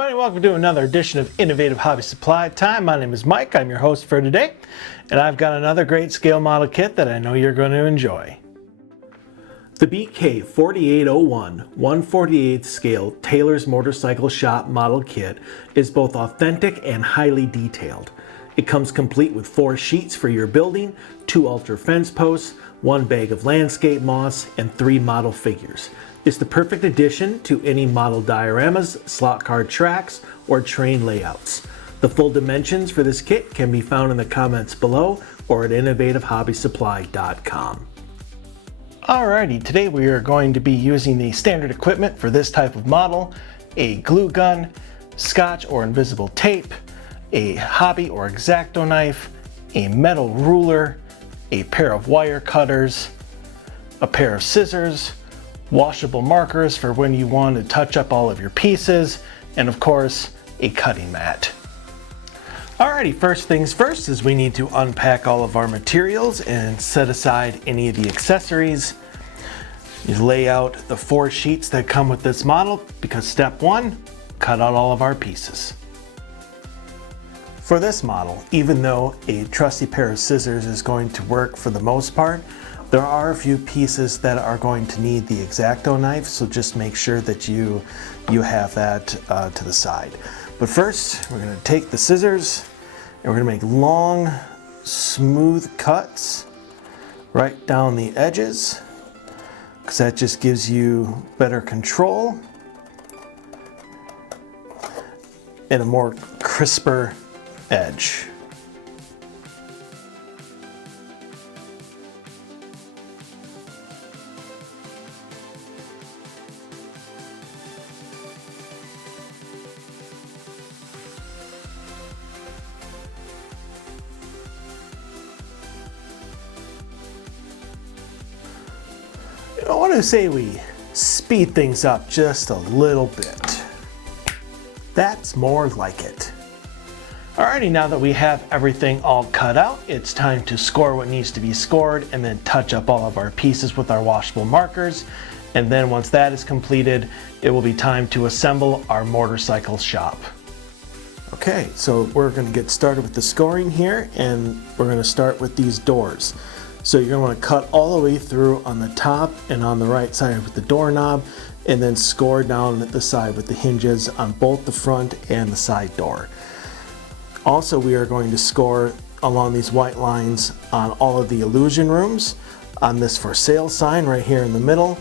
everybody, welcome to another edition of Innovative Hobby Supply Time. My name is Mike, I'm your host for today, and I've got another great scale model kit that I know you're going to enjoy. The BK 4801 1/48 scale Taylor's Motorcycle Shop model kit is both authentic and highly detailed. It comes complete with 4 sheets for your building, 2 ultra fence posts, 1 bag of landscape moss, and 3 model figures. It's the perfect addition to any model dioramas, slot card tracks, or train layouts. The full dimensions for this kit can be found in the comments below or at innovativehobbysupply.com. Alrighty, today we are going to be using the standard equipment for this type of model: a glue gun, scotch or invisible tape, a hobby or X-Acto knife, a metal ruler, a pair of wire cutters, a pair of scissors, washable markers for when you want to touch up all of your pieces, and of course, a cutting mat. Alrighty, first things first is we need to unpack all of our materials and set aside any of the accessories. You lay out the 4 sheets that come with this model because step 1, cut out all of our pieces. For this model, even though a trusty pair of scissors is going to work for the most part, there are a few pieces that are going to need the X-Acto knife, so just make sure that you have that to the side. But first, we're going to take the scissors and we're going to make long, smooth cuts right down the edges, because that just gives you better control and a more crisper edge. I want to say we speed things up just a little bit. That's more like it. Alrighty, now that we have everything all cut out, it's time to score what needs to be scored and then touch up all of our pieces with our washable markers. And then once that is completed, it will be time to assemble our motorcycle shop. Okay, so we're going to get started with the scoring here, and we're going to start with these doors. So you're going to want to cut all the way through on the top and on the right side with the doorknob, and then score down at the side with the hinges on both the front and the side door. Also, we are going to score along these white lines on all of the illusion rooms, on this for sale sign right here in the middle,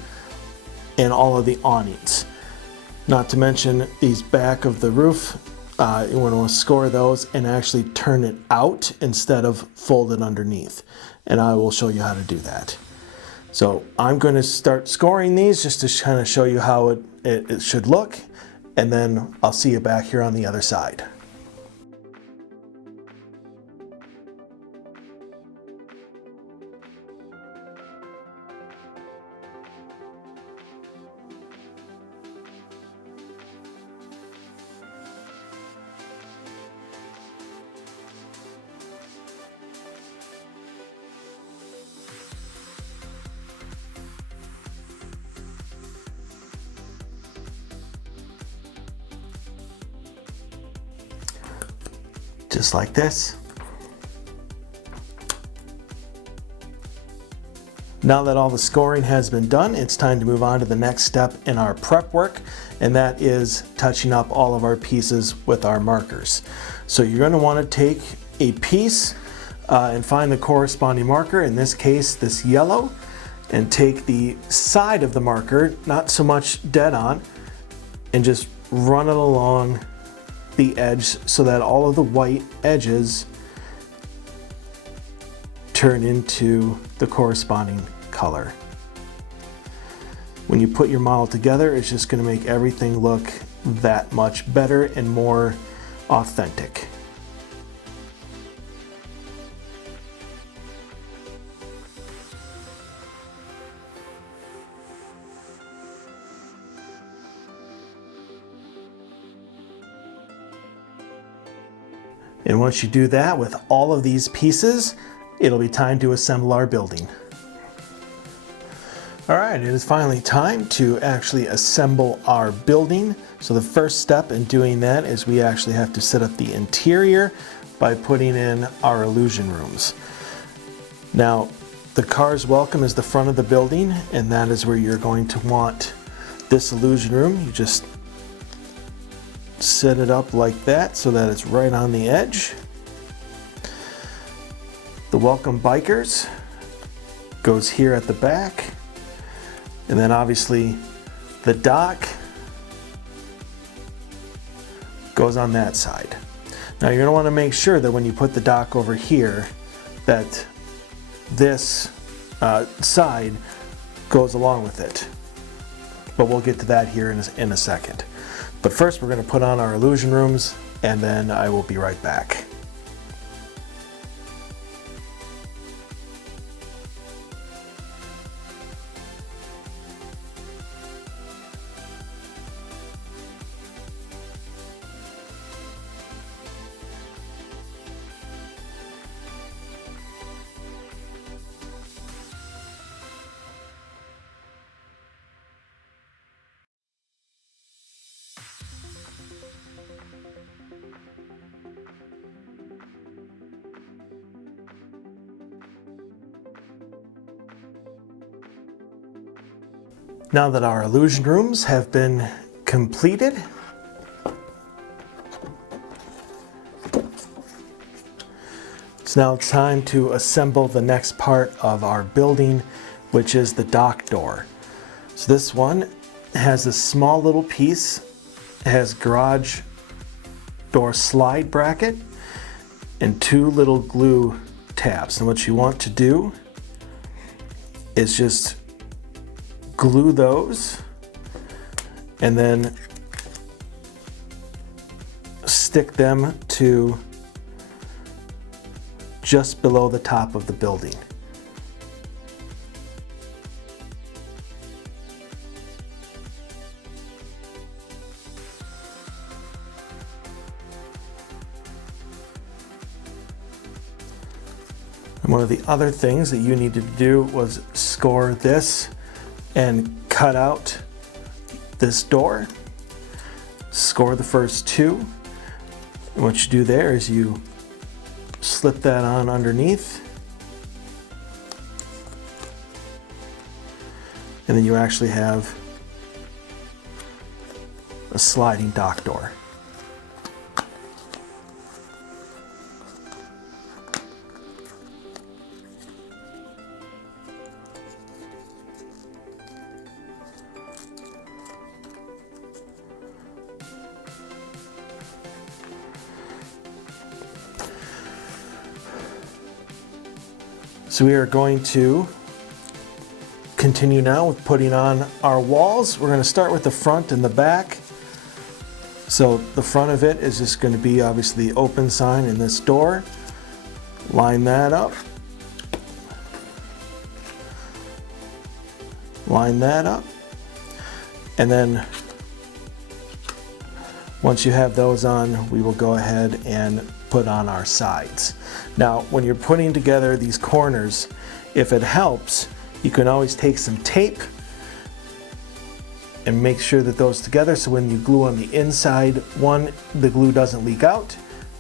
and all of the awnings. Not to mention these back of the roof. You want to score those and actually turn it out instead of fold it underneath. And I will show you how to do that. So I'm going to start scoring these just to kind of show you how it should look, and then I'll see you back here on the other side. Just like this. Now that all the scoring has been done, it's time to move on to the next step in our prep work, and that is touching up all of our pieces with our markers. So you're going to want to take a piece and find the corresponding marker, in this case this yellow, and take the side of the marker, not so much dead on, and just run it along the edge so that all of the white edges turn into the corresponding color. When you put your model together, it's just going to make everything look that much better and more authentic. And once you do that with all of these pieces, it'll be time to assemble our building. All right, it is finally time to actually assemble our building. So the first step in doing that is we actually have to set up the interior by putting in our illusion rooms. Now, the car's welcome is the front of the building, and that is where you're going to want this illusion room. You just set it up like that so that it's right on the edge. The welcome bikers goes here at the back. And then obviously the dock goes on that side. Now you're going to want to make sure that when you put the dock over here that this side goes along with it. But we'll get to that here in a second. But first we're going to put on our illusion rooms, and then I will be right back. Now that our illusion rooms have been completed, it's now time to assemble the next part of our building, which is the dock door. So this one has a small little piece. It has garage door slide bracket and two little glue tabs. And what you want to do is just glue those and then stick them to just below the top of the building. And one of the other things that you needed to do was score this and cut out this door. Score the first two. And what you do there is you slip that on underneath. And then you actually have a sliding dock door. So we are going to continue now with putting on our walls. We're going to start with the front and the back. So the front of it is just going to be obviously the open sign in this door. Line that up. Line that up. And then once you have those on, we will go ahead and put on our sides. Now, when you're putting together these corners, if it helps, you can always take some tape and make sure that those together so when you glue on the inside, one, the glue doesn't leak out,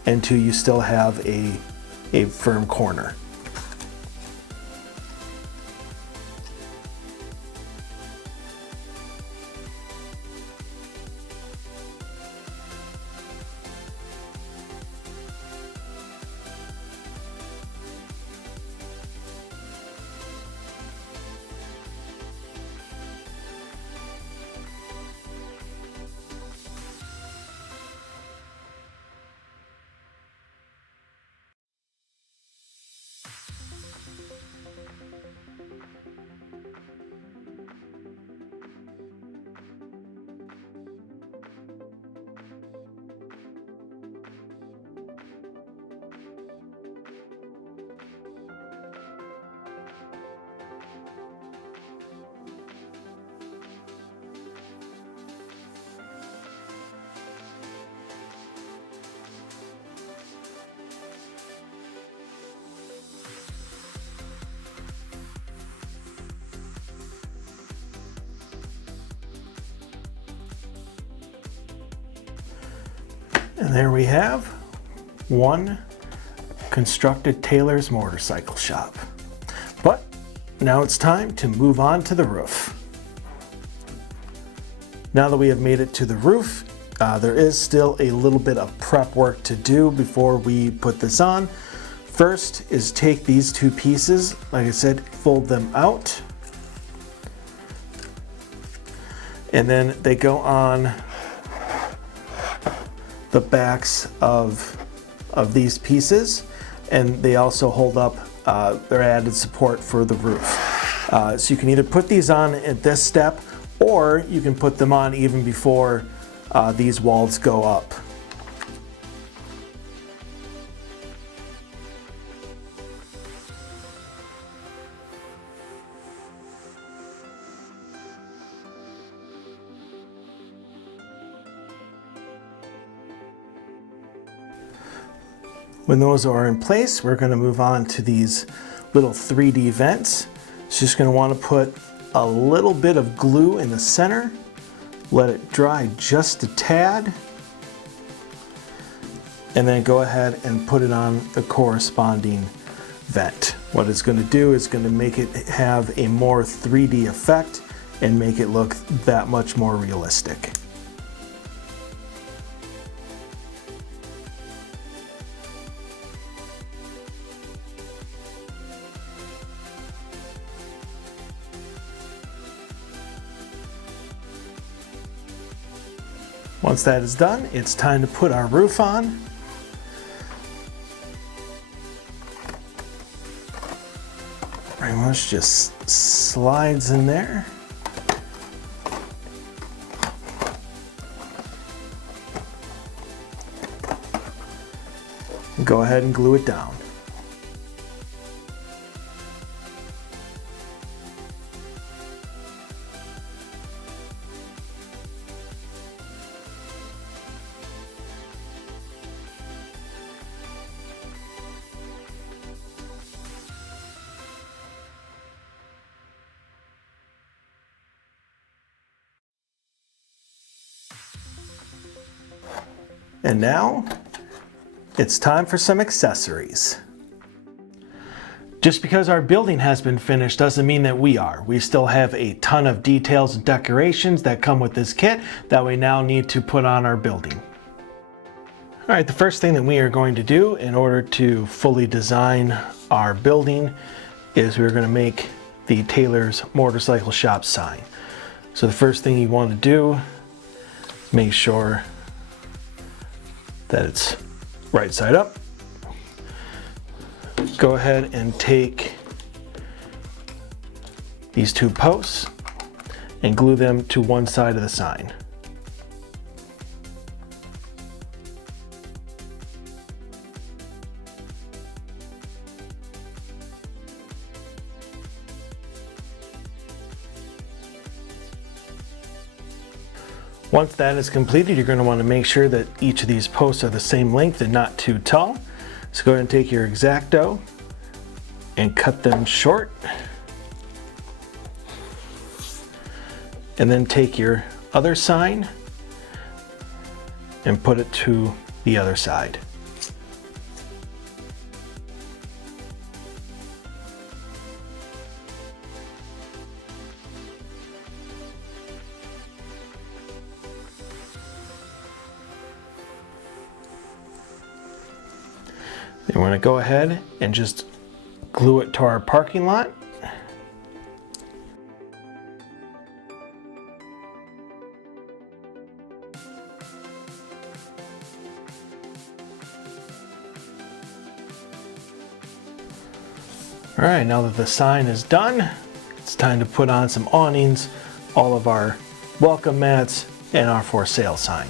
and two, you still have a firm corner. And there we have one constructed Taylor's motorcycle shop. But now it's time to move on to the roof. Now that we have made it to the roof, there is still a little bit of prep work to do before we put this on. First is take these two pieces, like I said, fold them out. And then they go on the backs of these pieces, and they also hold up their added support for the roof. So you can either put these on at this step, or you can put them on even before these walls go up. When those are in place, we're going to move on to these little 3D vents. So just going to want to put a little bit of glue in the center, let it dry just a tad, and then go ahead and put it on the corresponding vent. What it's going to do is going to make it have a more 3D effect and make it look that much more realistic. Once that is done, it's time to put our roof on. Pretty much just slides in there. Go ahead and glue it down. And now, it's time for some accessories. Just because our building has been finished doesn't mean that we are. We still have a ton of details and decorations that come with this kit that we now need to put on our building. All right, the first thing that we are going to do in order to fully design our building is we're going to make the Taylor's Motorcycle Shop sign. So the first thing you want to do, make sure that it's right side up. Go ahead and take these two posts and glue them to one side of the sign. Once that is completed, you're going to want to make sure that each of these posts are the same length and not too tall. So go ahead and take your X-Acto and cut them short. And then take your other sign and put it to the other side. Then we're going to go ahead and just glue it to our parking lot. All right, now that the sign is done, it's time to put on some awnings, all of our welcome mats, and our for sale sign.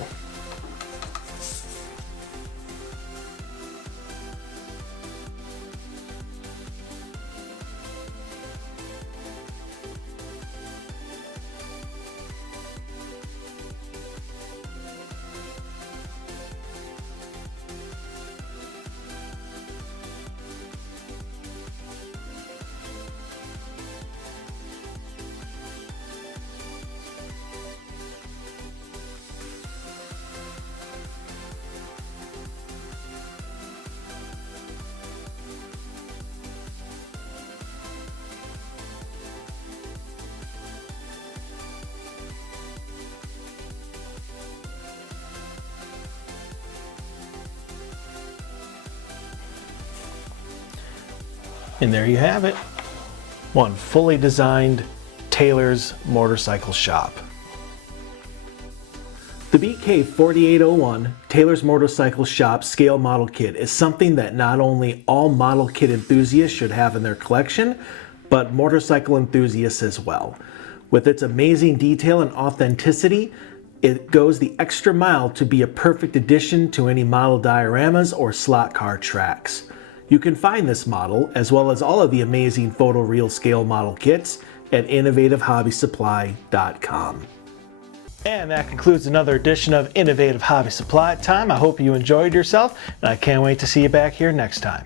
And there you have it. One fully designed Taylor's motorcycle shop. The BK4801 Taylor's Motorcycle Shop Scale Model Kit is something that not only all model kit enthusiasts should have in their collection, but motorcycle enthusiasts as well. With its amazing detail and authenticity, it goes the extra mile to be a perfect addition to any model dioramas or slot car tracks. You can find this model, as well as all of the amazing photoreal scale model kits, at innovativehobbysupply.com. And that concludes another edition of Innovative Hobby Supply Time. I hope you enjoyed yourself, and I can't wait to see you back here next time.